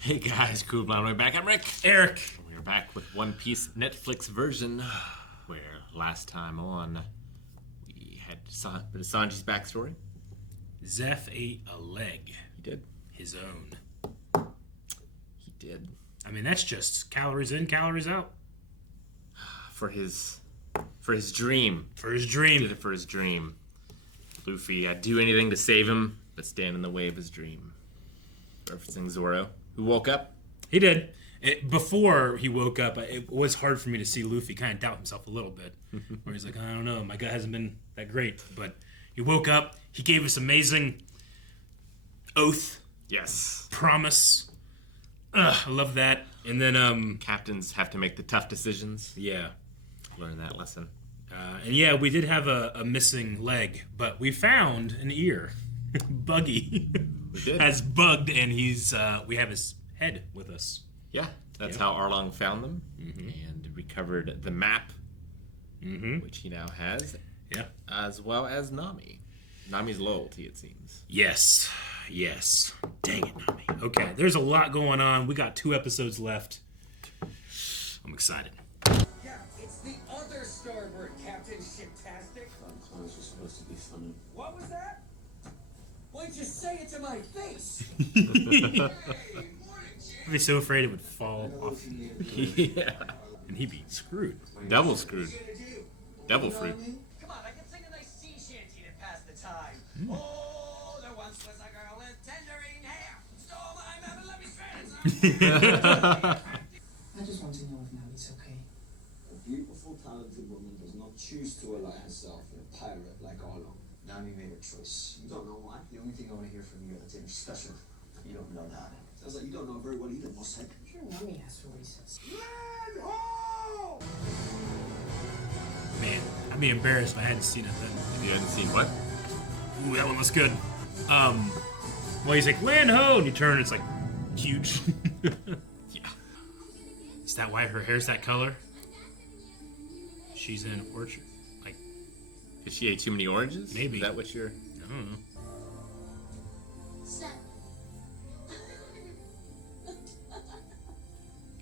Hey guys, cool blonde way back. I'm Rick. Eric. We're back with One Piece Netflix version, where last time on we had Sanji's backstory. Zeph ate a leg. He did. His own. He did. I mean, that's just calories in, calories out. For his dream. For his dream. Did it for his dream. Luffy, I'd do anything to save him, but stand in the way of his dream. Referencing Zoro, who woke up. He did. Before he woke up, it was hard for me to see Luffy kind of doubt himself a little bit. Where he's like, I don't know, my gut hasn't been that great. But he woke up, he gave us amazing oath. Yes. Promise. I love that. And then, captains have to make the tough decisions. Yeah. Learn that lesson. And yeah, we did have a missing leg, but we found an ear. Buggy We did. has bugged, and we have his head with us. Yeah, that's how Arlong found them and recovered the map, which he now has. Yeah. As well as Nami. Nami's loyalty, it seems. Yes. Dang it, Nami. Okay, there's a lot going on. We got 2 episodes left. I'm excited. Yeah, it's the other starboard, Captain Shiptastic. Sometimes you're supposed to be funny. What was that? Why'd you say it to my face? I'd be so afraid it would fall off, Yeah. and he'd be screwed. Double screwed. Devil fruit. Come on, I can sing a nice sea shanty to pass the time. Oh, there once was a girl with tangerine hair. Stole my man and let me straight. I just want to know if Nami's okay. A beautiful, talented woman does not choose to ally herself with a pirate like Arlong. Nami made a choice. You don't know why? The only thing I want to hear from you that's any special. You don't know that. Sounds like you don't know very well either, Mosaic. I'm sure Nami asked for what he says. Land ho! Man, I'd be embarrassed if I hadn't seen it then. If you hadn't seen what? Ooh, that one looks good. Well, he's like, land ho! And you turn, it's like, huge. Yeah. Is that why her hair's that color? She's in an orchard. Like, Because she ate too many oranges? Maybe. Is that what you're... I don't know.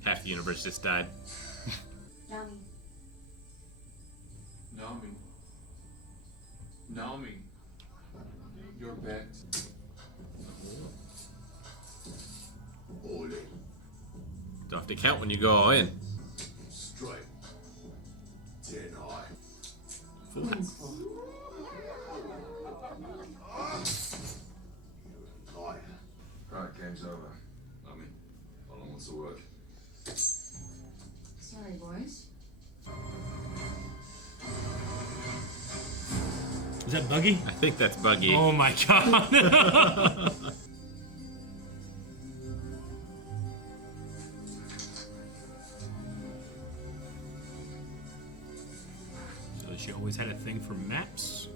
Half the universe just died. Nami, you're back. Ole, Don't have to count when you go all in. strike. Deny. Fool. Liar. Right, game's over. Nami, Arlong wants to work. Sorry, boys. Is that Buggy? I think that's Buggy. Oh my god. So she always had a thing for maps?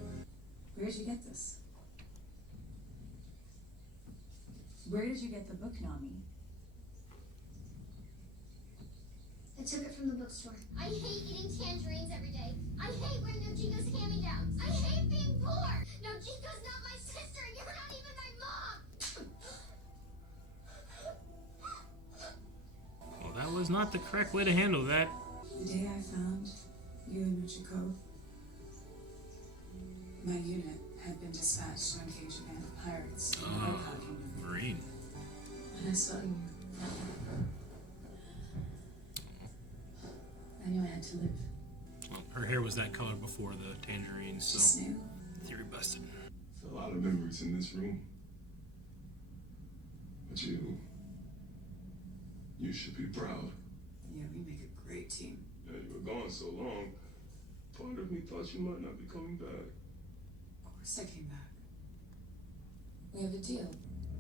Where did you get this? Where did you get the book, Nami? I took it from the bookstore. I hate eating tangerines every day. I hate wearing no Jingo's hand-me-downs. I hate being poor. No, Jingo's not my sister, and you're not even my mom. Well, that was not the correct way to handle that. The day I found you in Michiko, my unit had been dispatched to engage a band of pirates in the Arlong Kingdom. Marine. When I saw you, I knew I had to live. Well, her hair was that color before the tangerines, Just so knew. theory busted. A lot of memories in this room. But you should be proud. Yeah, we make a great team. Yeah, you were gone so long. Part of me thought you might not be coming back. Of course I came back. We have a deal.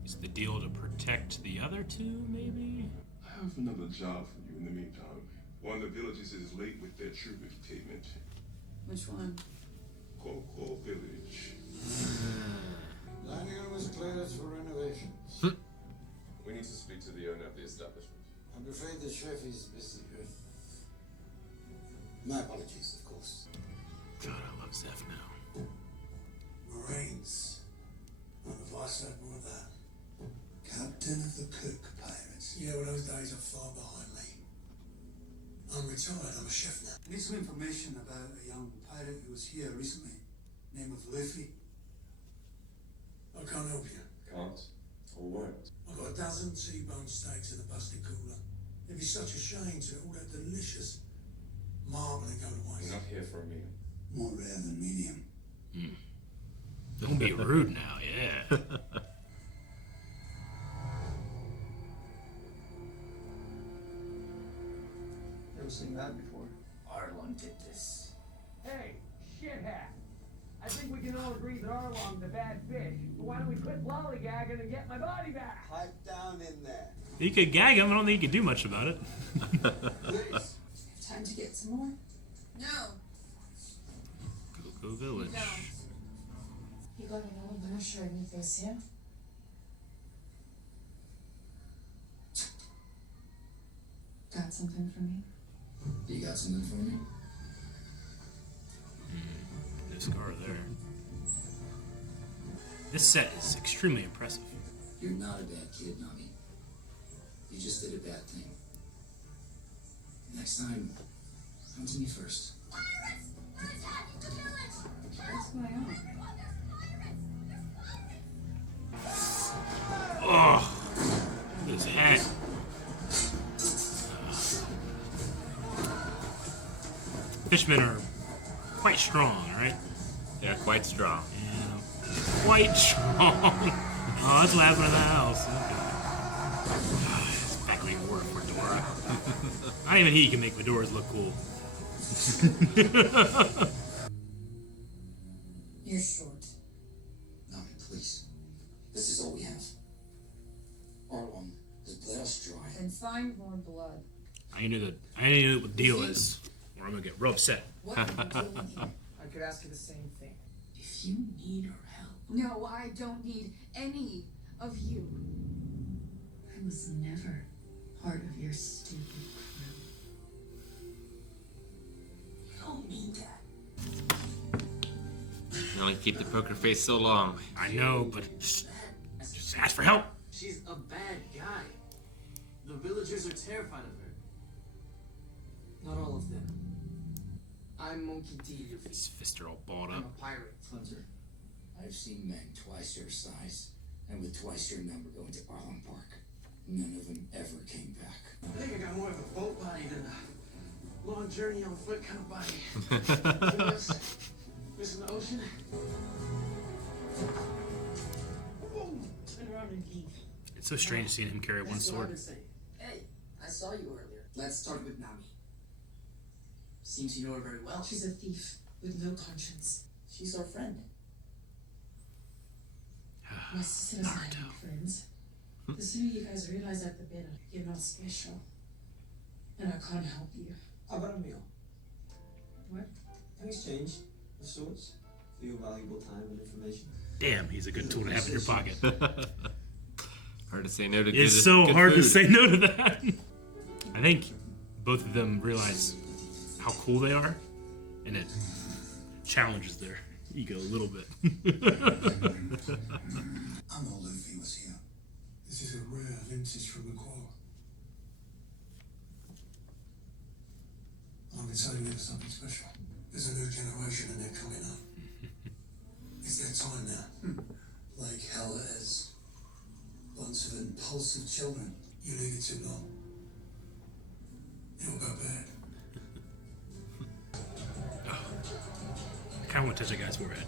Is the deal to protect the other two, maybe? I have another job for you in the meantime. One of the villages is late with their tribute payment. Which one? Coco Village. Dining room is cleared for renovations. We need to speak to the owner of the establishment. I'm afraid the chef is busy. My apologies, of course. God, I love Zeph now. Marines. None of us had more of that. Captain of the Cook Pirates. Yeah, well, those days are far behind me. I'm retired, I'm a chef now. I need some information about a young pirate who was here recently, name of Luffy. I can't help you. Can't? Or won't? I've got a dozen T-bone steaks in the busted cooler. It'd be such a shame to let all that delicious marbling go to waste. We're not here for a meal. More rare than medium. Don't be rude now, yeah. Never seen that before. Arlong did this. Hey, shithead. I think we can all agree that Arlong's the bad fish. So why don't we quit lollygagging and get my body back? Pipe down in there. You could gag him. I don't think you could do much about it. Please. Time to get some more? No. Go Village. You got an old nursery in this, yeah? Got something for me? You got something for me? No scar there. This set is extremely impressive. You're not a bad kid, Nami. You just did a bad thing. Next time, come to me first. What's going on? Oh, his hat. Fishmen are quite strong, right? They're quite strong. Yeah, quite strong. Oh, that's what happened in the house. Okay. It's factory work for Dora. Not even he can make fedoras look cool. You're short. Nami, please. This is all we have. Arlong has bled us dry. Then find more blood. I knew what the deal is, or I'm gonna get real upset. What are you doing here? I could ask you the same thing. If you need our help, No, I don't need any of you. I was never part of your stupid crew. you don't mean that. You only keep the poker face so long. I know, but just ask for help. She's a bad guy. The villagers are terrified of her. Not all of them. I'm Monkey D. Luffy. His fists are all balled I'm up. a pirate. Hunter, I've seen men twice your size and with twice your number go into Arlong Park. None of them ever came back. I think I got more of a boat body than a long journey on foot kind of body. Missing the ocean? Whoa! Turn around and leave. It's so strange seeing him carry one That's what I've sword. been saying. Hey, I saw you earlier. Let's start with Nami. Seems you know her very well. She's a thief with no conscience. She's our friend. My sister doesn't have any friends. The sooner you guys realize that, the better. You're not special. And I can't help you. How about a meal? What? An exchange of sorts for your valuable time and information. Damn, he's a good tool to have in your pocket. Hard to say no to good. It's so good hard to food. say no to that. I think both of them realize how cool they are, and it challenges their ego a little bit. I know Luffy was here. This is a rare vintage from the Qual. I've been telling you there's something special. There's a new generation and they're coming up. It's their time now. Like hell it is. Bunch of impulsive children. You leave it too long, it'll go bad. I kind of want to touch that guy's forehead.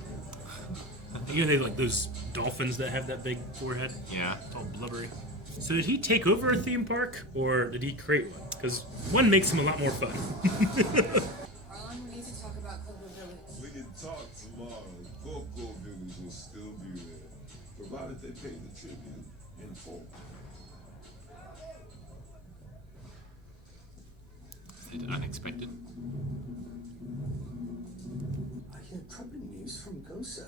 You know, they like those dolphins that have that big forehead. Yeah. It's all blubbery. So did he take over a theme park, or did he create one? Because one makes him a lot more fun. Arlong, we need to talk about Cocoa Village. We can talk tomorrow. Cocoa Village will still be there, provided they pay the tribute in full. Is it unexpected? I hear troubling news from Gosa.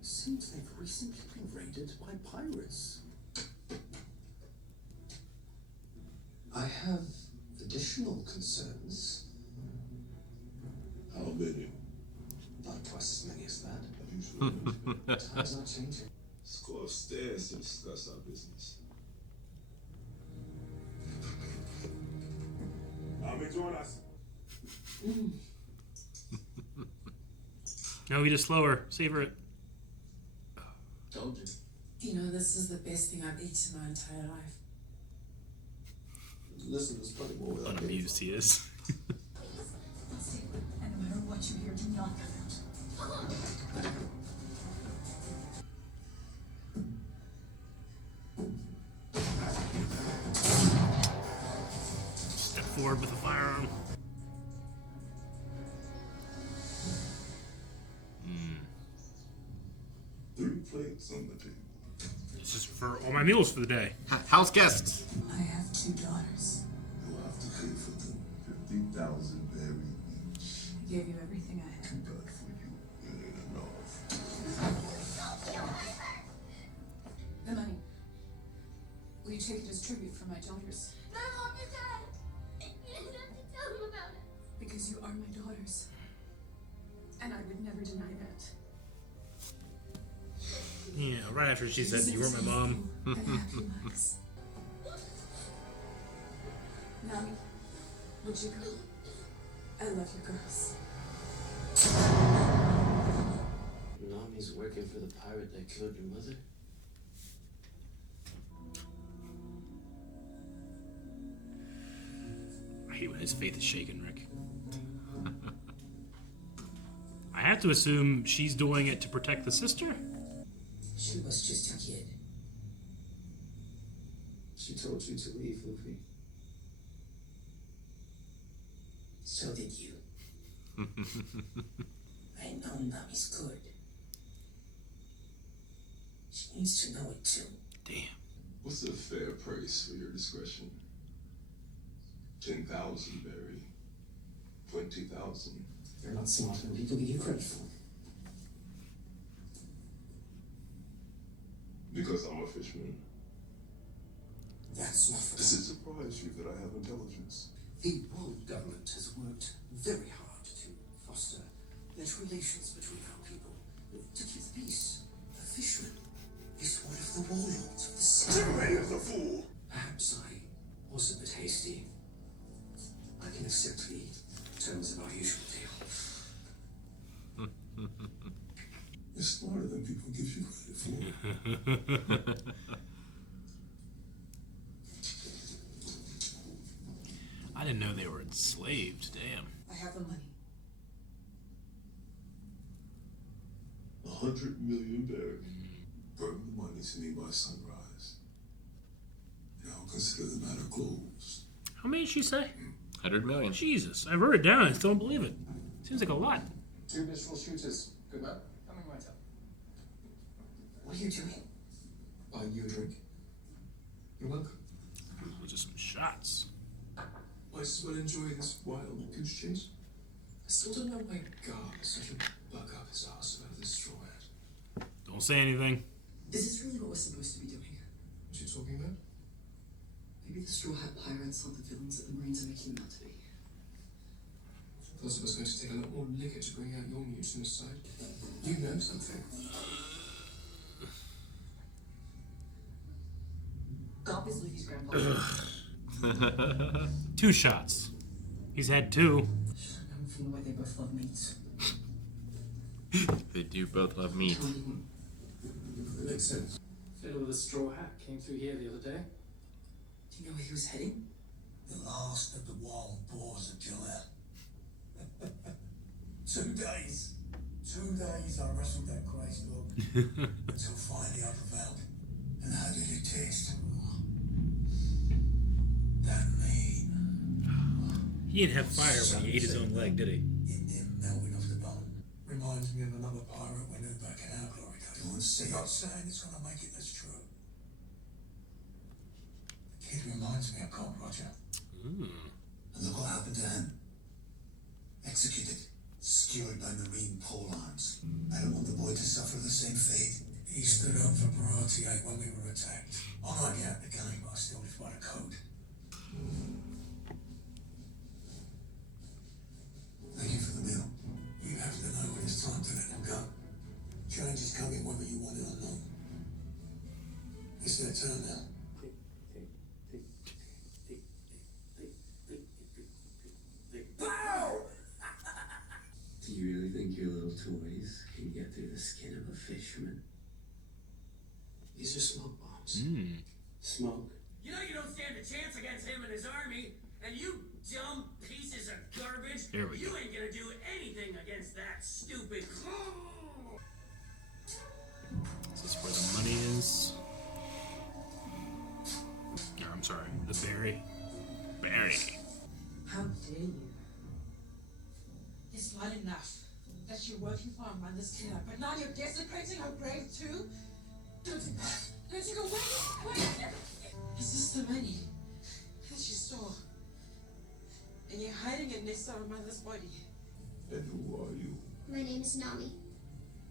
Seems they've recently been raided by pirates. I have additional concerns. How many? Not twice as many as that. Usually. Time's not changing. Score of stairs to discuss our business. Nami, join us. No, we just slower. Savor it. Told you. You know, this is the best thing I've eaten my entire life. Listen, there's plenty more where that came Unamused from. he is. Stay put, and no matter what you hear, do not come out. Step forward with a firearm. Three plates on the table. This is for all my meals for the day. House guests. I have 2 daughters. You'll have to pay for them. 50,000 berry each. I gave you everything I had. Too bad for you. It ain't enough. The money. Will you take it as tribute for my daughters? My mom and dad. You didn't have to tell them about it. Because you are my daughters. And I would never deny that. Yeah, right after she said you were my mom. And happy lives. Nami, would you go? I love you girls. Nami's working for the pirate that killed your mother? I hate when his faith is shaken, Rick. I have to assume she's doing it to protect the sister? She was just a kid. She told you to leave, Luffy. So did you. I know Nami's good. She needs to know it too. Damn. What's a fair price for your discretion? 10,000 berry. 20,000. You're not smarter than people give you credit for. Because I'm a fishman. That's not Does it surprise you that I have intelligence? The world government has worked very hard to foster better relations between our people, to keep the peace. The Fishman is one of the warlords of the sea. Jinbe is a fool! Perhaps I was a bit hasty. I can accept the terms of our usual deal. You're smarter than people give you credit for. I didn't know they were enslaved. Damn. I have the money. 100 million berry. Burn the money to me by sunrise. And I'll consider the matter closed. How many did she say? 100 million. Jesus, I wrote it down. I still don't believe it. Seems like a lot. 2 visual shooters. Good man. Coming right up. What are you doing? Buying you a drink. You're welcome. With just some shots. Might as well enjoy this wild goose chase. I still don't know why God is such a bug up his ass about this straw hat. Don't say anything. Is this really what we're supposed to be doing? What you talking about? Maybe the Straw Hat Pirates are the villains that the Marines are making them out to be. Thought it was going to take a lot more liquor to bring out your mutinous side. You know something. Gop is Luffy's grandpa. 2 shots. He's had 2. Should have known from the way they both love meat. They do both love meat. It makes sense. Fiddle with a straw hat came through here the other day. Do you know where he was heading? The last of the wild boars of Gillette. 2 days. 2 days I wrestled that crazy dog until finally I prevailed. And how did it taste? That mean. He didn't have fire when he ate his own leg, did he? It didn't melting off the bone. Reminds me of another pirate we knew back in our glory days. You want to see? Not saying it's gonna make it as true. The kid reminds me of Cold Roger. And look what happened to him. Executed. Skewered by Marine pole arms. I don't want the boy to suffer the same fate. He stood up for Marietta when we were attacked. I might be out of the game, but I still live by the code. Thank you for the meal. You have to know when it's time to let them go. Change is coming whether you want it or not. It's their turn now. toys can get through the skin of a fisherman. These are smoke bombs. Smoke. You know you don't stand a chance against him and his army, and you dumb pieces of garbage. There we you go. ain't gonna do anything against that stupid. Is this where the money is? No, I'm sorry. The berry. Berry. How dare you? It's not enough that you're working for our mother's killer, but now you're desecrating her grave too? Don't you go, wait! Is this the money that you stole? And you're hiding it next to our mother's body? And who are you? My name is Nami.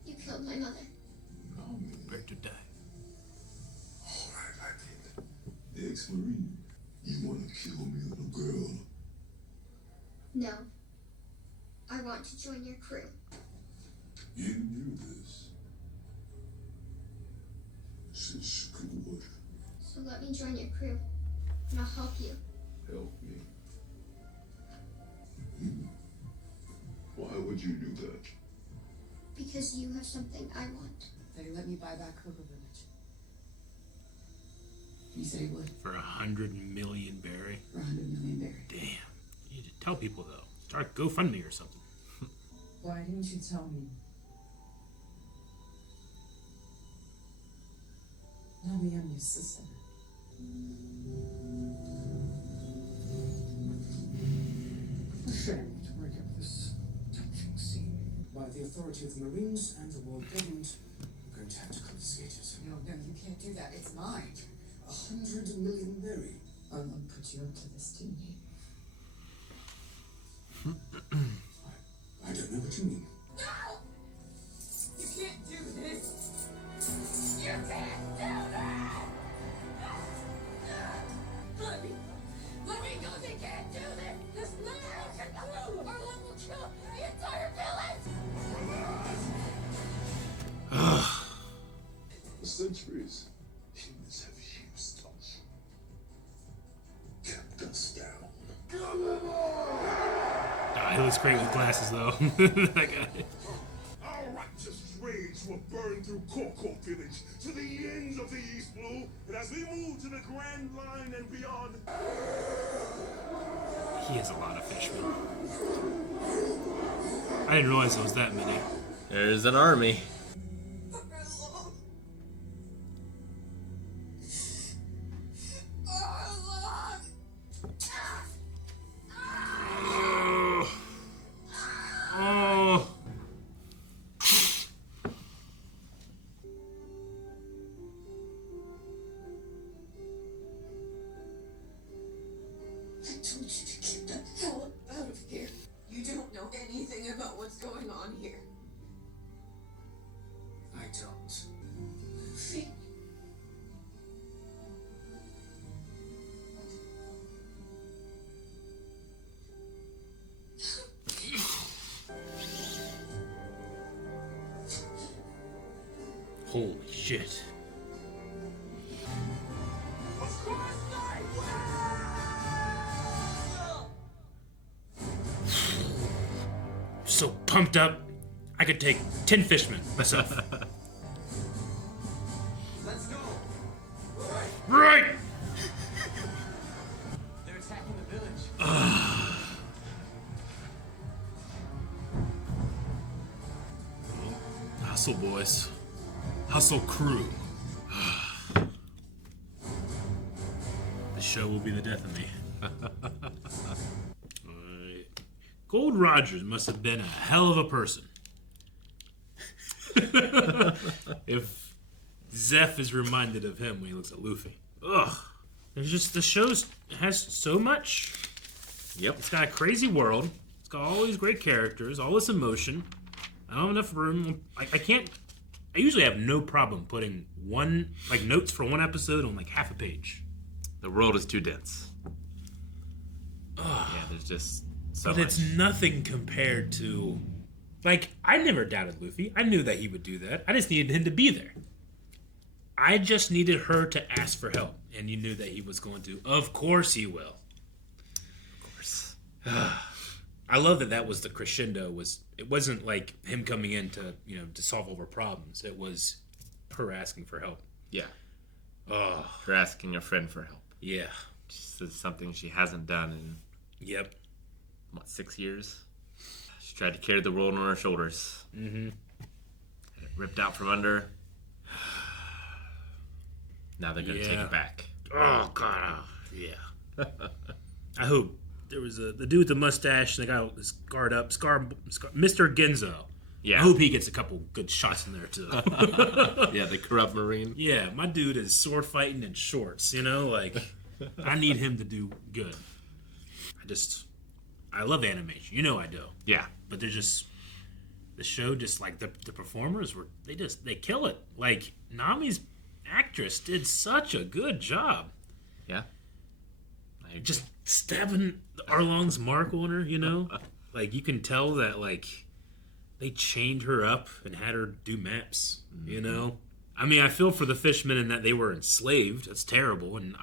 You killed my mother. Nami. Prepare to die. Alright, I did. The ex-Marine. You want to kill me, little girl? No. I want to join your crew. You knew this. Since good. So let me join your crew, and I'll help you. Help me. Why would you do that? Because you have something I want. That he let me buy back Cocoa Village. He said he would. For 100 million berry. For 100 million berry. Damn. You need to tell people though. Start a GoFundMe or something. Why didn't you tell me? Nami, I'm your sister. A shame to break up this touching scene. By the authority of the Marines and the world government, I'm going to have to confiscate it. No, you can't do that. It's mine. 100 million berry. I'll put you up to this, didn't he? I don't know what you mean. No! You can't do this! You can't do that! Let me go! They can't do this! There's nothing I can do! Arlong will kill the entire village! For centuries, humans have used us. Kept us down. He looks great with glasses though. That guy. Our righteous rage will burn through Cocoa Village to the ends of the East Blue, and as we move to the Grand Line and beyond. He has a lot of fishmen. I didn't realize there was that many. There's an army. Oh. I told you to get the hell out of here. You don't know anything about what's going on here. I don't. Luffy. Holy shit. Of course I will! So pumped up, I could take 10 fishmen myself. Let's go! Right! They're attacking the village. Hustle, boys. Hustle crew. The show will be the death of me. Gold Rogers must have been a hell of a person. If Zeph is reminded of him when he looks at Luffy. Ugh. There's just, the show has so much. Yep. It's got a crazy world. It's got all these great characters, all this emotion. I don't have enough room. I can't. I usually have no problem putting notes for one episode on like half a page. The world is too dense. Yeah, there's just so But much. it's nothing compared to, like, I never doubted Luffy. I knew that he would do that. I just needed him to be there. I just needed her to ask for help, and you knew that he was going to. Of course he will. Of course. I love that was the crescendo. It wasn't like him coming in to solve all her problems. It was her asking for help. Yeah. Oh, her asking a friend for help. Yeah. This is something she hasn't done in. Yep. What, 6 years? She tried to carry the world on her shoulders. Mm-hmm. Had it ripped out from under. Now they're gonna take it back. Oh God. Yeah. I hope there was the dude with the mustache. The guy with his guard up, Mr. Genzo. Yeah. I hope he gets a couple good shots in there too. Yeah, the corrupt Marine. Yeah, my dude is sword fighting in shorts. I need him to do good. I love animation. I do. Yeah. But they're just the show. Just like the performers they kill it. Like Nami's actress did such a good job. Yeah. Just stabbing Arlong's mark on her, like you can tell that they chained her up and had her do maps, I mean, I feel for the fishmen in that they were enslaved. That's terrible. And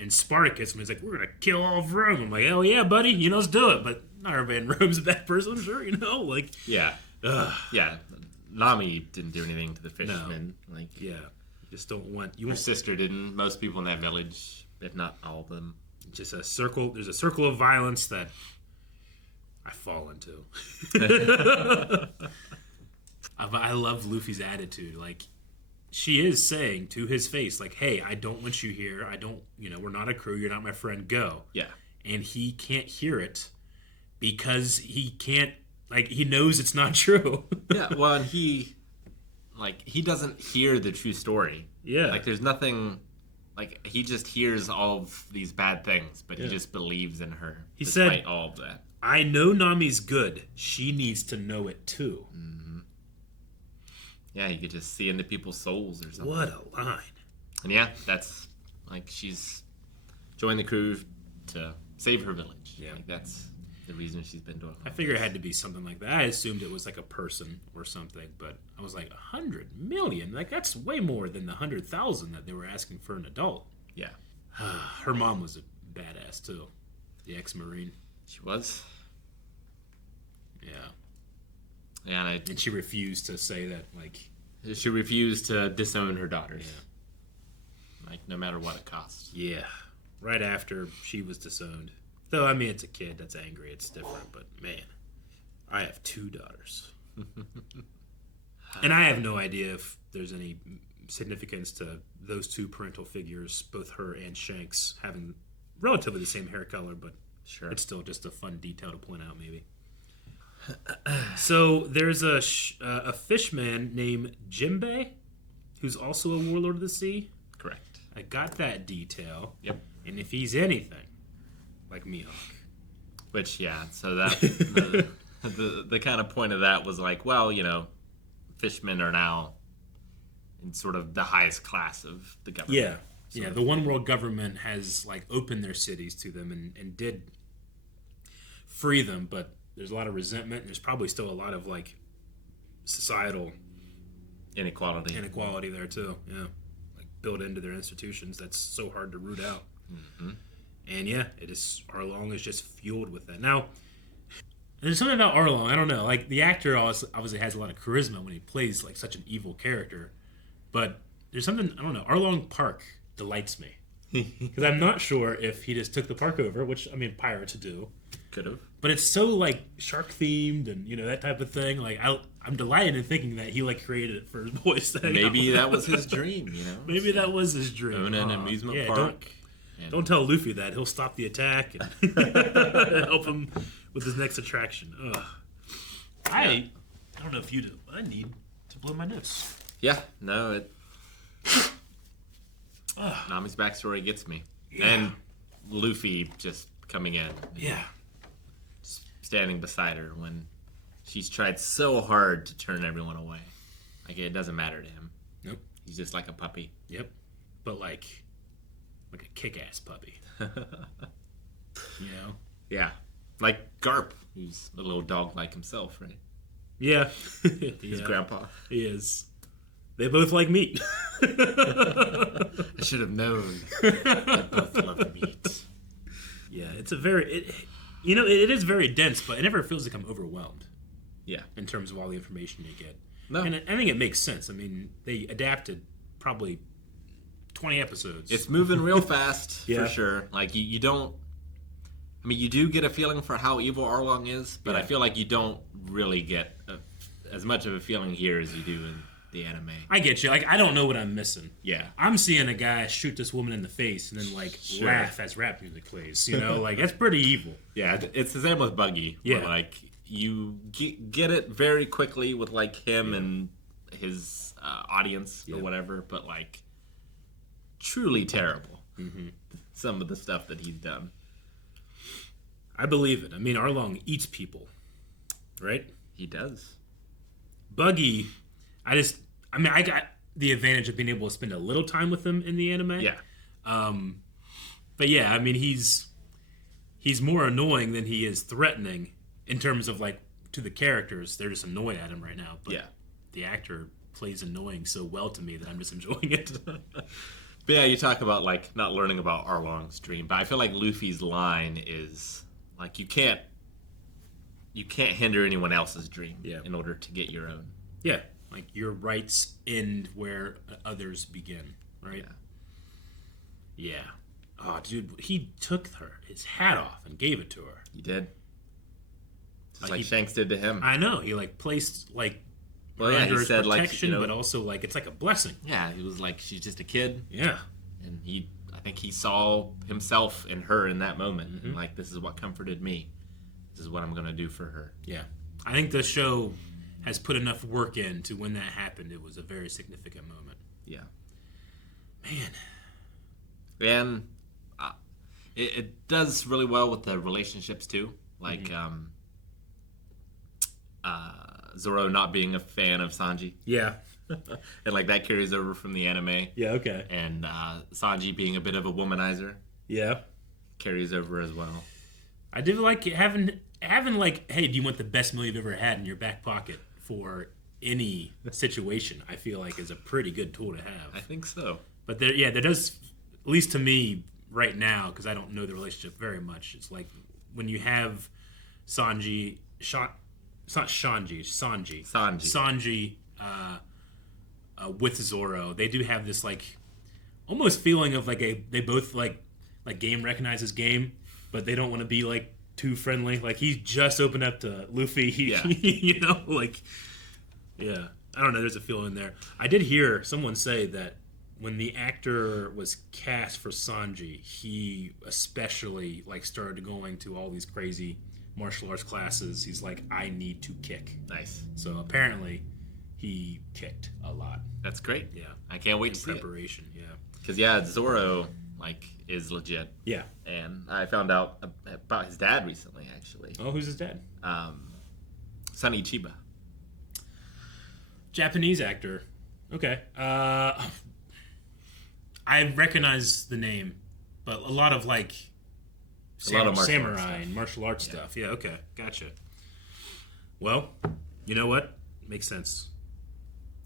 and Spartacus was like, we're gonna kill all of Rome. I'm like, hell yeah, buddy, let's do it. But not everybody in Rome's a bad person, I'm sure, Yeah. Yeah. Nami didn't do anything to the fishermen. No. You just don't want Her sister didn't. Most people in that village, if not all of them. Just a circle. There's a circle of violence that I fall into. I love Luffy's attitude. She is saying to his face, hey, I don't want you here. I don't, we're not a crew. You're not my friend. Go. Yeah. And he can't hear it because he can't, he knows it's not true. Yeah, well, and he doesn't hear the true story. Yeah. There's nothing, he just hears all of these bad things, but he just believes in her. He despite said, all of that. I know Nami's good. She needs to know it too. Mm-hmm. Yeah, you could just see into people's souls or something. What a line. And yeah, that's, she's joined the crew to save her village. Yeah. That's the reason she's been doing I figured it had to be something like that. I assumed it was a person or something, but I was like, 100 million? That's way more than the 100,000 that they were asking for an adult. Yeah. Her mom was a badass too. The ex-Marine. She was. Yeah. Yeah, and she refused to say that, She refused to disown her daughters. Yeah. No matter what it cost. Yeah. Right after she was disowned. Though, I mean, it's a kid that's angry. It's different. But, man, I have 2 daughters. And I have no idea if there's any significance to those 2 parental figures, both her and Shanks, having relatively the same hair color. But sure, it's still just a fun detail to point out, maybe. So, there's a fishman named Jinbe, who's also a warlord of the sea. Correct. I got that detail. Yep. And if he's anything like Mihawk. Which, yeah, so that's the kind of point of that was fishmen are now in sort of the highest class of the government. Yeah. Yeah, the one world government has opened their cities to them and did free them, but there's a lot of resentment and there's probably still a lot of societal inequality there too. Yeah. Built into their institutions that's so hard to root out. Mm-hmm. And yeah, Arlong is just fueled with that. Now, there's something about Arlong, I don't know. The actor obviously has a lot of charisma when he plays such an evil character. But there's something, I don't know, Arlong Park delights me. Because I'm not sure if he just took the park over, which, I mean, pirates do. Could have. But it's so, shark themed and, that type of thing. I'm delighted in thinking that he, created it for his boys. Maybe that was his dream, Maybe that was his dream. Own an amusement park. Don't tell Luffy that. He'll stop the attack and help him with his next attraction. Ugh. I don't know if you do, but I need to blow my nose. Yeah, no, Nami's backstory gets me. Yeah. And Luffy just coming in. Yeah. Standing beside her when she's tried so hard to turn everyone away. It doesn't matter to him. Nope. He's just like a puppy. Yep. But like a kick-ass puppy. Yeah. Like Garp, who's a little dog like himself, right? Yeah. His grandpa. He is. They both like meat. I should have known. They both love meat. Yeah, it's a very... You know, it is very dense, but it never feels like I'm overwhelmed. Yeah. In terms of all the information you get. No. And I think it makes sense. I mean, they adapted probably 20 episodes. It's moving real fast, Yeah. for sure. Like, you don't... I mean, you do get a feeling for how evil Arlong is, but I feel like you don't really get as much of a feeling here as you do in the anime. I get you. Like, I don't know what I'm missing. Yeah. I'm seeing a guy shoot this woman in the face and then, like, laugh as rap music plays. You know? Like, that's pretty evil. Yeah, it's the same with Buggy. Yeah. Where, like, you get it very quickly with, like, him and his audience or whatever, but, like, truly terrible. Mm-hmm. Some of the stuff that he's done. I believe it. I mean, Arlong eats people, right? He does. Buggy, I got the advantage of being able to spend a little time with him in the anime. Yeah. But yeah, I mean, he's more annoying than he is threatening in terms of, like, to the characters. They're just annoyed at him right now. But the actor plays annoying so well to me that I'm just enjoying it. But yeah, you talk about, like, not learning about Arlong's dream, but I feel like Luffy's line is, like, you can't hinder anyone else's dream in order to get your own. Yeah, like, your rights end where others begin, right? Yeah. Oh, dude, he took his hat off and gave it to her. He did. Just like Shanks did to him. I know. He, like, placed, like, well, yeah, under he his said, protection, like, but also, like, it's like a blessing. Yeah, he was like, she's just a kid. Yeah. And I think he saw himself in her in that moment. And, like, this is what comforted me. This is what I'm going to do for her. Yeah. I think the show has put enough work in to when that happened, it was a very significant moment. Yeah. Man. And it does really well with the relationships, too. Like, Zoro not being a fan of Sanji. Yeah. And, like, that carries over from the anime. Yeah, okay. And Sanji being a bit of a womanizer. Yeah. Carries over as well. I do like having like, hey, do you want the best meal you've ever had in your back pocket for any situation? I feel like is a pretty good tool to have. I think so. But there does, at least to me right now, because I don't know the relationship very much. It's like when you have Sanji, it's not Sanji, Sanji with Zoro, they do have this, like, almost feeling of like they both like game recognizes game, but they don't want to be, like, too friendly. Like, he just opened up to Luffy. You know, like, yeah. I don't know. There's a feeling there. I did hear someone say that when the actor was cast for Sanji, he especially, like, started going to all these crazy martial arts classes. He's like, I need to kick. Nice. So apparently he kicked a lot. That's great. Yeah. I can't wait to see preparation. Yeah. Because, yeah, Zoro, like, is legit. Yeah. And I found out about his dad recently, actually. Oh, who's his dad? Sonny Chiba. Japanese actor. Okay. I recognize the name, but a lot of, like, samurai and martial arts stuff. Yeah, okay. Gotcha. Well, you know what? Makes sense.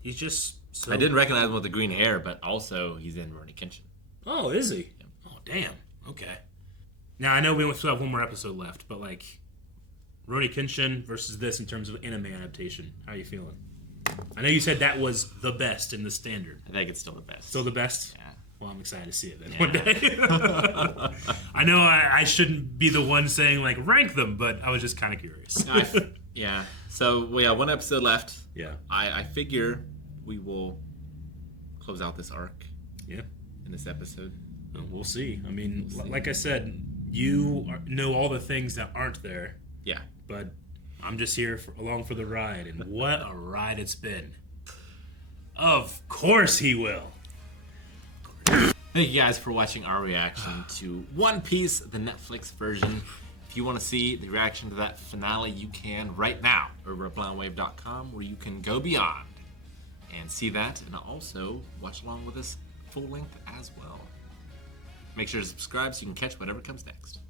He's just so... I didn't recognize him with the green hair, but also he's in Rurouni Kenshin. Oh, is he? Yeah. Oh, damn. Okay. Now, I know we still have one more episode left, but, like, Rurouni Kenshin versus this in terms of anime adaptation. How are you feeling? I know you said that was the best in the standard. I think it's still the best. Still the best? Yeah. Well, I'm excited to see it then one day. I know I shouldn't be the one saying, like, rank them, but I was just kind of curious. Yeah. So, we have one episode left. Yeah. I figure we will close out this arc. Yeah. In this episode. We'll see. I mean, like I said, you know all the things that aren't there. Yeah. But I'm just here along for the ride, and what a ride it's been. Of course he will. Thank you guys for watching our reaction to One Piece, the Netflix version. If you want to see the reaction to that finale, you can right now over at blindwave.com, where you can go beyond and see that, and also watch along with us full length as well. Make sure to subscribe so you can catch whatever comes next.